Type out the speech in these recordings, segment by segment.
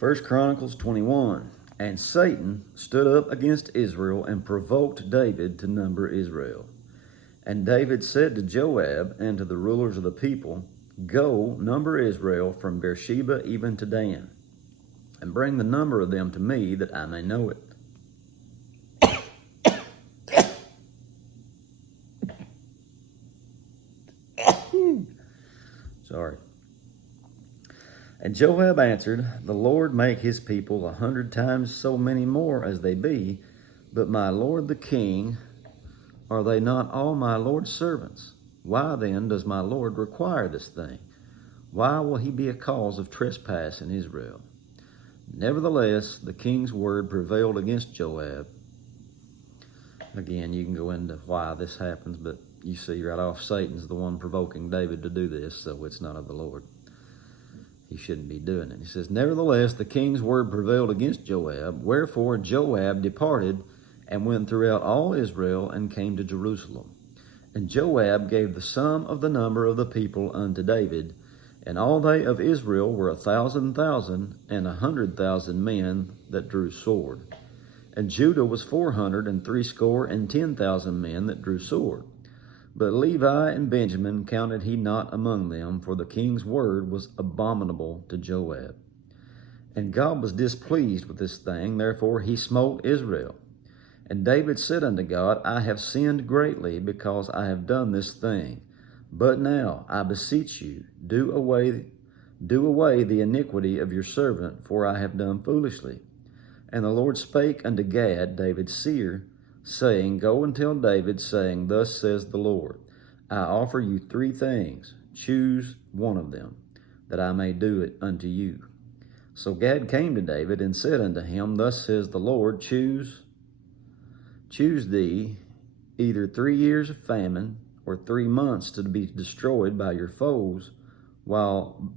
First Chronicles 21. And Satan stood up against Israel and provoked David to number Israel. And David said to Joab and to the rulers of the people, Go, number Israel from Beersheba even to Dan, and bring the number of them to me that I may know it. Sorry. And Joab answered, The Lord make his people 100 times so many more as they be, but my lord the king, are they not all my lord's servants? Why then does my lord require this thing? Why will he be a cause of trespass in Israel? Nevertheless, the king's word prevailed against Joab. Again, you can go into why this happens, but you see right off, Satan's the one provoking David to do this, so it's not of the Lord. He shouldn't be doing it. He says, Nevertheless, the king's word prevailed against Joab. Wherefore Joab departed and went throughout all Israel and came to Jerusalem. And Joab gave the sum of the number of the people unto David, and all they of Israel were 1,000,000 and 100,000 men that drew sword. And Judah was 460,010 men that drew sword. But Levi and Benjamin counted he not among them, for the king's word was abominable to Joab. And God was displeased with this thing, therefore he smote Israel. And David said unto God, I have sinned greatly, because I have done this thing. But now, I beseech you, do away the iniquity of your servant, for I have done foolishly. And the Lord spake unto Gad, David's seer, saying, Go and tell David, saying, Thus says the Lord, I offer you 3 things. Choose one of them, that I may do it unto you. So Gad came to David and said unto him, Thus says the Lord, Choose thee either 3 years of famine, or 3 months to be destroyed by your foes, while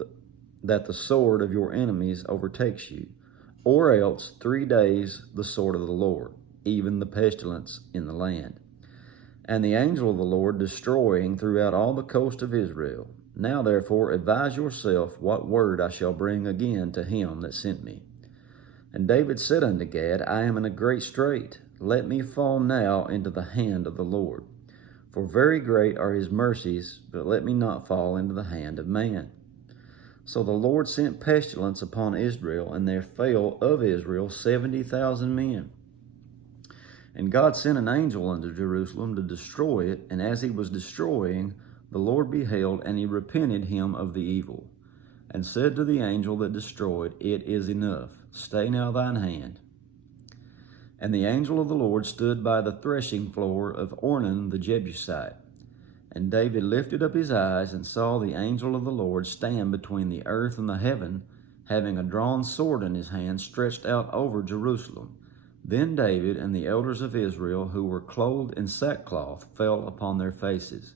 that the sword of your enemies overtakes you, or else 3 days the sword of the Lord, even the pestilence in the land. And the angel of the Lord destroying throughout all the coast of Israel. Now therefore advise yourself what word I shall bring again to him that sent me. And David said unto Gad, I am in a great strait. Let me fall now into the hand of the Lord. For very great are his mercies, but let me not fall into the hand of man. So the Lord sent pestilence upon Israel, and there fell of Israel 70,000 men. And God sent an angel unto Jerusalem to destroy it, and as he was destroying, the Lord beheld, and he repented him of the evil, and said to the angel that destroyed, It is enough, stay now thine hand. And the angel of the Lord stood by the threshing floor of Ornan the Jebusite. And David lifted up his eyes, and saw the angel of the Lord stand between the earth and the heaven, having a drawn sword in his hand, stretched out over Jerusalem. Then David and the elders of Israel, who were clothed in sackcloth, fell upon their faces.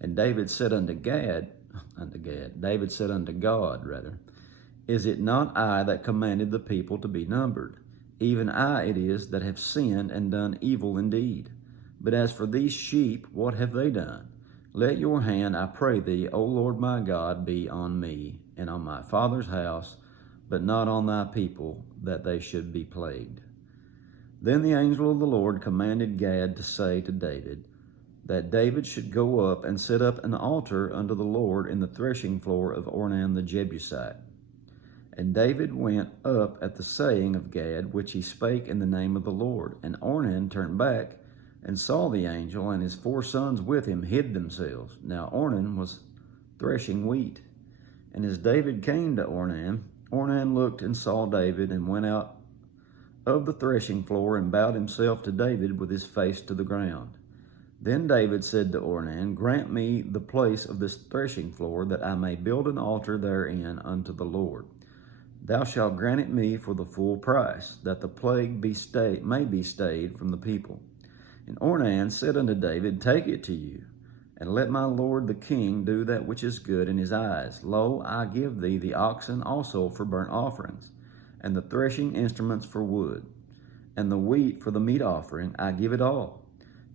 And David said unto God, Is it not I that commanded the people to be numbered? Even I it is that have sinned and done evil indeed. But as for these sheep, what have they done? Let your hand, I pray thee, O Lord my God, be on me, and on my father's house, but not on thy people, that they should be plagued. Then the angel of the Lord commanded Gad to say to David, that David should go up and set up an altar unto the Lord in the threshing floor of Ornan the Jebusite. And David went up at the saying of Gad, which he spake in the name of the Lord. And Ornan turned back and saw the angel, and his 4 sons with him hid themselves. Now Ornan was threshing wheat. And as David came to Ornan, Ornan looked and saw David, and went out of the threshing floor, and bowed himself to David with his face to the ground. Then David said to Ornan, Grant me the place of this threshing floor, that I may build an altar therein unto the Lord. Thou shalt grant it me for the full price, that the plague may be stayed from the people. And Ornan said unto David, Take it to you, and let my lord the king do that which is good in his eyes. Lo, I give thee the oxen also for burnt offerings, and the threshing instruments for wood, and the wheat for the meat offering. I give it all.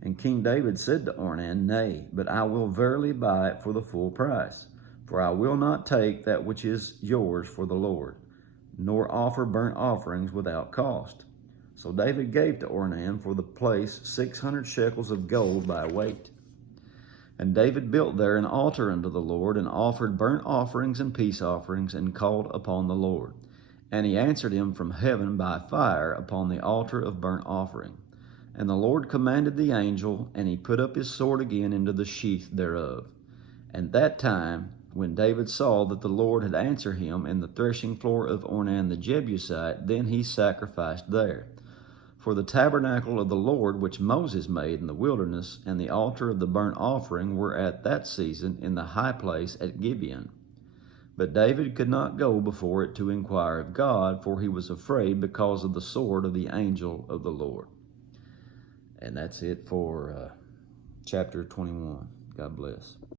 And King David said to Ornan, Nay, but I will verily buy it for the full price, for I will not take that which is yours for the Lord. nor offer burnt offerings without cost. So David gave to Ornan for the place 600 shekels of gold by weight. And David built there an altar unto the Lord, and offered burnt offerings and peace offerings, and called upon the Lord. And he answered him from heaven by fire upon the altar of burnt offering. And the Lord commanded the angel, and he put up his sword again into the sheath thereof. And that time, when David saw that the Lord had answered him in the threshing floor of Ornan the Jebusite, then he sacrificed there. For the tabernacle of the Lord which Moses made in the wilderness, and the altar of the burnt offering were at that season in the high place at Gibeon. But David could not go before it to inquire of God, for he was afraid because of the sword of the angel of the Lord. And that's it for chapter 21. God bless.